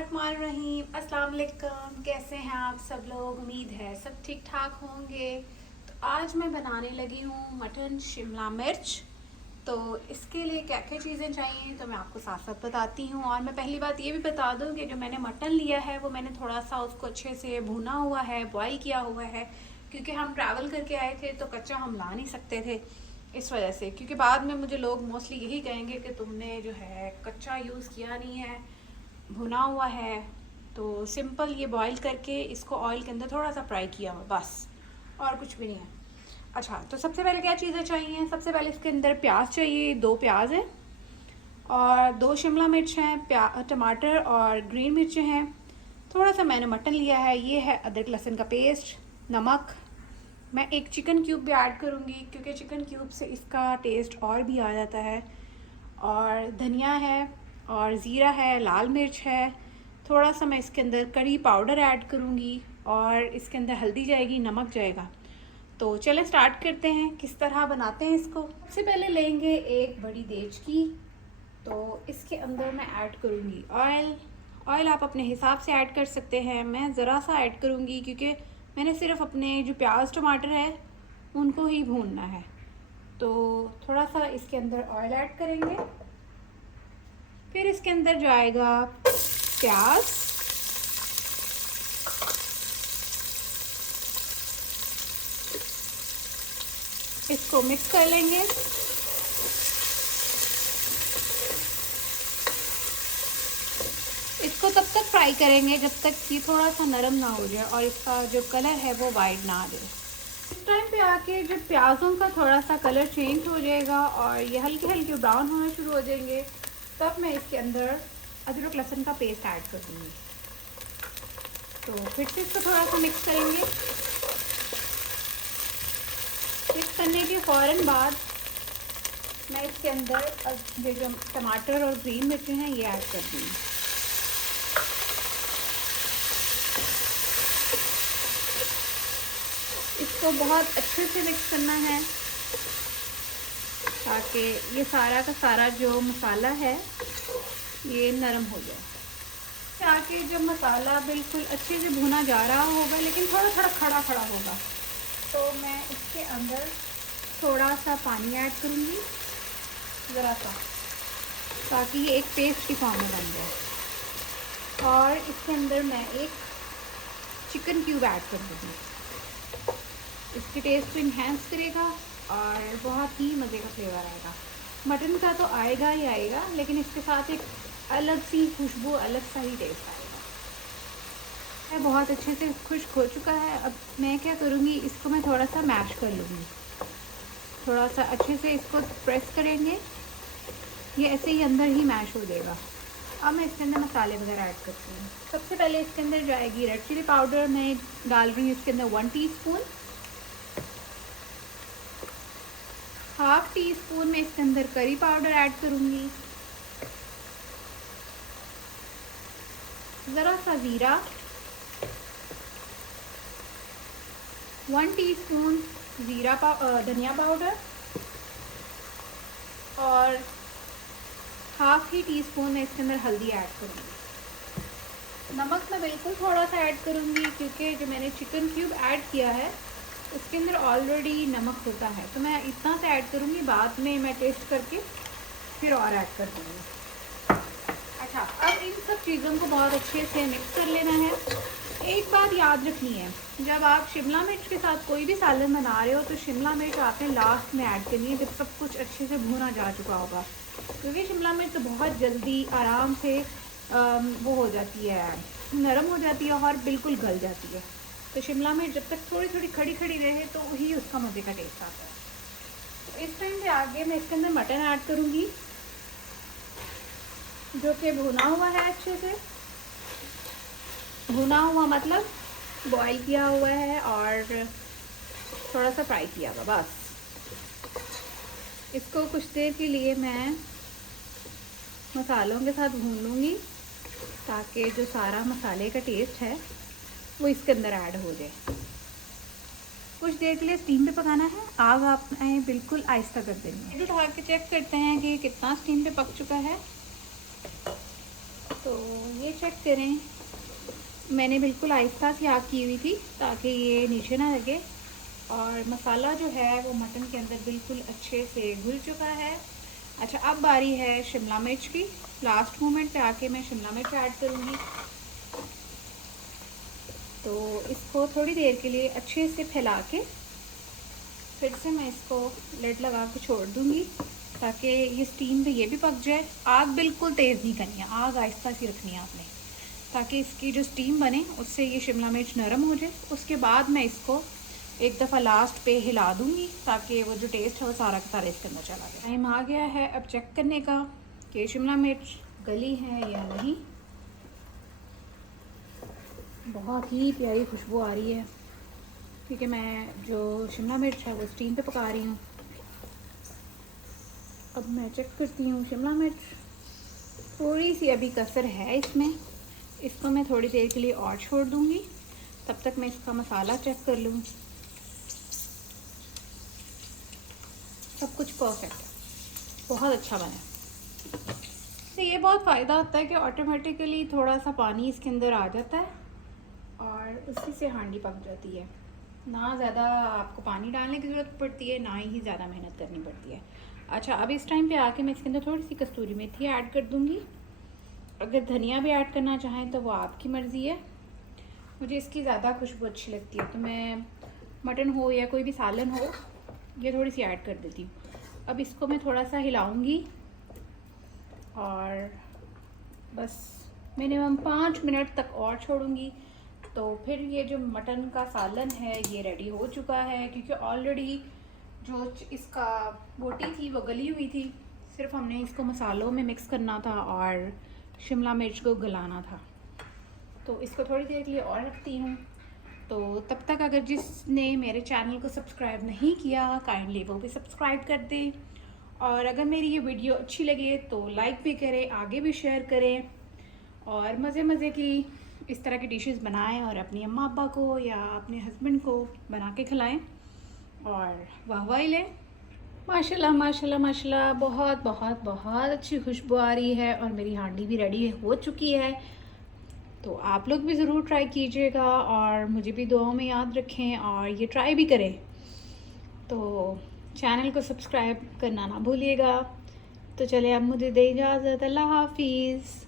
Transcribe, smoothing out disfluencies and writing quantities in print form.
बिस्मिल्लाहिर्रहमानिर्रहीम। अस्सलाम वालेकुम। कैसे हैं आप सब लोग? उम्मीद है सब ठीक ठाक होंगे। तो आज मैं बनाने लगी हूँ मटन शिमला मिर्च। तो इसके लिए क्या क्या चीज़ें चाहिए तो मैं आपको साथ साथ बताती हूँ। और मैं पहली बात ये भी बता दूँ कि जो मैंने मटन लिया है वो मैंने थोड़ा सा उसको अच्छे से भुना हुआ है, बॉईल किया हुआ है, क्योंकि हम ट्रैवल करके आए थे तो कच्चा हम ला नहीं सकते थे इस वजह से। क्योंकि बाद में मुझे लोग मोस्टली यही कहेंगे कि तुमने जो है कच्चा यूज़ किया नहीं है, भुना हुआ है। तो सिंपल ये बॉईल करके इसको ऑयल के अंदर थोड़ा सा फ्राई किया हुआ, बस और कुछ भी नहीं है। अच्छा, तो सबसे पहले क्या चीज़ें चाहिए? सबसे पहले इसके अंदर प्याज चाहिए, 2 प्याज हैं और 2 शिमला मिर्च हैं, टमाटर और ग्रीन मिर्चें हैं। थोड़ा सा मैंने मटन लिया है, ये है अदरक लहसुन का पेस्ट, नमक। मैं एक चिकन क्यूब भी ऐड करूँगी क्योंकि चिकन क्यूब से इसका टेस्ट और भी आ जाता है। और धनिया है और ज़ीरा है, लाल मिर्च है। थोड़ा सा मैं इसके अंदर करी पाउडर ऐड करूँगी और इसके अंदर हल्दी जाएगी, नमक जाएगा। तो चलें स्टार्ट करते हैं, किस तरह बनाते हैं इसको। सबसे पहले लेंगे एक बड़ी देचकी। तो इसके अंदर मैं ऐड करूँगी ऑयल। ऑयल आप अपने हिसाब से ऐड कर सकते हैं, मैं ज़रा सा ऐड करूँगी क्योंकि मैंने सिर्फ अपने जो प्याज टमाटर है उनको ही भूनना है। तो थोड़ा सा इसके अंदर ऑयल ऐड करेंगे, फिर इसके अंदर जाएगा प्याज, इसको मिक्स कर लेंगे। इसको तब तक फ्राई करेंगे जब तक ये थोड़ा सा नरम ना हो जाए और इसका जो कलर है वो वाइट ना आ जाए। इस टाइम पे आके जब प्याज़ों का थोड़ा सा कलर चेंज हो जाएगा और ये हल्के हल्के ब्राउन होना शुरू हो जाएंगे, तब मैं इसके अंदर अदरक लहसुन का पेस्ट ऐड कर दूँगी। तो फिर से इसको थोड़ा सा मिक्स करेंगे। मिक्स करने के फ़ौरन बाद मैं इसके अंदर जो टमाटर और ग्रीन मिर्चें हैं ये ऐड कर दूँगी। इसको बहुत अच्छे से मिक्स करना है ताकि ये सारा का सारा जो मसाला है ये नरम हो जाए। ताकि जब मसाला बिल्कुल अच्छे से भुना जा रहा होगा लेकिन थोड़ा थोड़ा खड़ा खड़ा होगा, तो मैं इसके अंदर थोड़ा सा पानी ऐड करूँगी, ज़रा सा, ताकि ये एक पेस्ट की फॉर्म में बन जाए। और इसके अंदर मैं एक चिकन क्यूब ऐड कर दूँगी। इसके टेस्ट को इन्हेंस करेगा और बहुत ही मज़े का फ्लेवर आएगा। मटन का तो आएगा ही आएगा, लेकिन इसके साथ एक अलग सी खुशबू, अलग सा ही टेस्ट आएगा। ये बहुत अच्छे से खुश्क हो चुका है। अब मैं क्या करूँगी, इसको मैं थोड़ा सा मैश कर लूँगी। थोड़ा सा अच्छे से इसको प्रेस करेंगे, ये ऐसे ही अंदर ही मैश हो जाएगा। अब मैं इसके अंदर मसाले वगैरह ऐड करती हूँ। सबसे पहले इसके अंदर जाएगी रेड चिली पाउडर। मैं डाल रही हूँ इसके अंदर 1 टीस्पून। हाफ टी स्पून में इसके अंदर करी पाउडर ऐड करूँगी, ज़रा सा ज़ीरा, 1 टीस्पून धनिया पाउडर और हाफ ही टी स्पून में इसके अंदर हल्दी ऐड करूँगी। नमक मैं बिल्कुल थोड़ा सा ऐड करूँगी क्योंकि जो मैंने चिकन क्यूब ऐड किया है उसके अंदर ऑलरेडी नमक होता है, तो मैं इतना सा ऐड करूँगी। बाद में मैं टेस्ट करके फिर और ऐड कर दूँगी। अच्छा, अब इन सब चीज़ों को बहुत अच्छे से मिक्स कर लेना है। एक बात याद रखनी है, जब आप शिमला मिर्च के साथ कोई भी सालन बना रहे हो तो शिमला मिर्च आपने लास्ट में ऐड करनी है, जब सब कुछ अच्छे से भुना जा चुका होगा, क्योंकि शिमला मिर्च तो बहुत जल्दी आराम से वो हो जाती है, नरम हो जाती है और बिल्कुल गल जाती है। तो शिमला मिर्च जब तक थोड़ी थोड़ी खड़ी खड़ी रहे तो वही उसका मज़े का टेस्ट आता है। तो इस टाइम पे आगे मैं इसके अंदर मटन ऐड करूँगी जो कि भुना हुआ है, अच्छे से भुना हुआ मतलब बॉईल किया हुआ है और थोड़ा सा फ्राई किया हुआ। बस इसको कुछ देर के लिए मैं मसालों के साथ भून लूँगी ताकि जो सारा मसाले का टेस्ट है वो इसके अंदर ऐड हो जाए। कुछ देर के लिए स्टीम पे पकाना है। आग आपने बिल्कुल आहिस्ता कर देंगे। लिड उठा के चेक करते हैं कि कितना स्टीम पे पक चुका है। तो ये ये चेक करें, मैंने बिल्कुल आहिस्ता सी आग की हुई थी ताकि ये नीचे ना लगे। और मसाला जो है वो मटन के अंदर बिल्कुल अच्छे से घुल चुका है। अच्छा, अब बारी है शिमला मिर्च की। लास्ट मोमेंट पे आके मैं शिमला मिर्च ऐड करूँगी। तो इसको थोड़ी देर के लिए अच्छे से फैला के फिर से मैं इसको लिड लगा के छोड़ दूँगी ताकि ये स्टीम पे ये भी पक जाए। आग बिल्कुल तेज़ नहीं करनी है, आग आहिस्ता सी रखनी है आपने, ताकि इसकी जो स्टीम बने उससे ये शिमला मिर्च नरम हो जाए। उसके बाद मैं इसको एक दफ़ा लास्ट पे हिला दूँगी ताकि वो जो टेस्ट है वो सारा का सारा इसके अंदर चला जाए। टाइम आ गया है अब चेक करने का कि शिमला मिर्च गली है या नहीं। बहुत ही प्यारी खुशबू आ रही है क्योंकि मैं जो शिमला मिर्च है वो स्टीम पे पका रही हूँ। अब मैं चेक करती हूँ, शिमला मिर्च थोड़ी सी अभी कसर है इसमें। इसको मैं थोड़ी देर के लिए और छोड़ दूँगी, तब तक मैं इसका मसाला चेक कर लूँ। सब कुछ परफेक्ट है, बहुत अच्छा बना है। तो ये बहुत फ़ायदा होता है कि ऑटोमेटिकली थोड़ा सा पानी इसके अंदर आ जाता है और उसी से हांडी पक जाती है। ना ज़्यादा आपको पानी डालने की ज़रूरत पड़ती है, ना ही ज़्यादा मेहनत करनी पड़ती है। अच्छा, अब इस टाइम पे आके मैं इसके अंदर थोड़ी सी कस्तूरी मेथी ऐड कर दूँगी। अगर धनिया भी ऐड करना चाहें तो वो आपकी मर्ज़ी है। मुझे इसकी ज़्यादा खुशबू अच्छी लगती है तो मैं मटन हो या कोई भी सालन हो, ये थोड़ी सी ऐड कर देती हूँ। अब इसको मैं थोड़ा सा हिलाऊँगी और बस मिनिमम 5 मिनट तक और छोड़ूंगी। तो फिर ये जो मटन का सालन है ये रेडी हो चुका है, क्योंकि ऑलरेडी जो इसका बोटी थी वो गली हुई थी। सिर्फ हमने इसको मसालों में मिक्स करना था और शिमला मिर्च को गलाना था। तो इसको थोड़ी देर के लिए और रखती हूँ। तो तब तक अगर जिसने मेरे चैनल को सब्सक्राइब नहीं किया काइंडली वो भी सब्सक्राइब कर दें, और अगर मेरी ये वीडियो अच्छी लगे तो लाइक भी करें, आगे भी शेयर करें और मज़े मज़े की इस तरह की डिशेस बनाएं और अपनी अम्मा अब्बा को या अपने हस्बैंड को बना के खिलाएं और वाहवाही लें। माशाल्लाह माशाल्लाह माशाल्लाह, बहुत बहुत बहुत अच्छी खुशबू आ रही है और मेरी हांडी भी रेडी हो चुकी है। तो आप लोग भी ज़रूर ट्राई कीजिएगा और मुझे भी दुआओं में याद रखें और ये ट्राई भी करें। तो चैनल को सब्सक्राइब करना ना भूलिएगा। तो चले अब मुझे दे इजाज़त, अल्लाह हाफिज़।